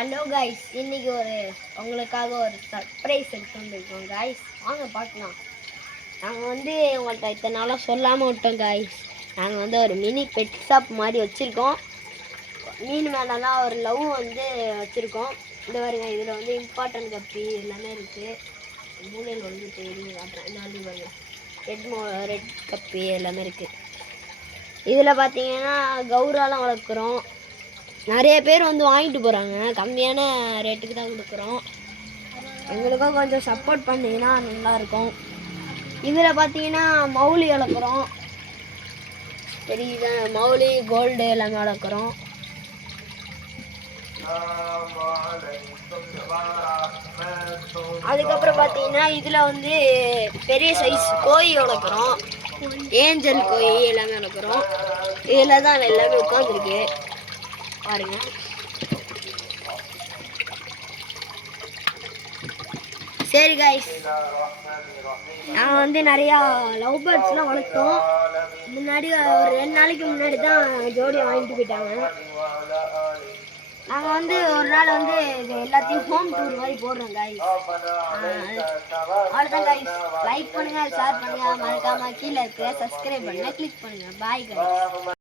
Hello guys, இன்னைக்கு உங்களுக்காக ஒரு சர்ப்ரைஸ் எடுத்து வந்திருக்கோம் கைஸ். வாங்க பார்க்கலாம். நாங்கள் உங்கள்கிட்ட இத்தனை நாளாக சொல்லாமல் விட்டோம் கைஸ். நாங்கள் ஒரு மினி பெட் ஷாப் மாதிரி வச்சுருக்கோம். மீன் மேலெல்லாம் ஒரு லவ் வச்சுருக்கோம். இந்த பாருங்க, இதில் இம்பார்ட்டன்ட் கப்பி எல்லாமே இருக்குது. மூலையில் தெரியும் காட்டுறேன். இந்த பாருங்க, ரெட் கப்பி எல்லாமே இருக்குது. இதில் பார்த்தீங்கன்னா கௌராலாம் வளர்க்குறோம். நிறைய பேர் வாங்கிட்டு போகிறாங்க. கம்மியான ரேட்டுக்கு தான் கொடுக்குறோம். எங்களுக்கும் கொஞ்சம் சப்போர்ட் பண்ணிங்கன்னா நல்லாயிருக்கும். இதில் பார்த்தீங்கன்னா மௌலி வளர்க்குறோம். தெரியுதா? மௌலி கோல்டு எல்லாமே வளர்க்குறோம். அதுக்கப்புறம் பார்த்தீங்கன்னா இதில் பெரிய சைஸ் கோழி வளர்க்குறோம். ஏஞ்சல் கோழி எல்லாமே வளர்க்குறோம். இதில் தான் எல்லாமே உட்காந்துருக்கு பாருங்க. சரி கைஸ், நாங்கள் நிறையா லவ் பேர்ட்ஸ்லாம் வளர்த்தோம். முன்னாடி ஒரு 2 நாளைக்கு முன்னாடி தான் ஜோடி வாங்கிட்டு போயிட்டாங்க. நாங்கள் ஒரு நாள் இது எல்லாத்தையும் ஹோம் டூர் மாதிரி போடுறோம் கைஸ். அவ்வளோதான் கைஸ். லைக் பண்ணுங்கள், ஷேர் பண்ணுங்கள், மறக்காமல் கீழே இருக்க சப்ஸ்கிரைப் பண்ணுங்கள், கிளிக் பண்ணுங்கள். Bye guys.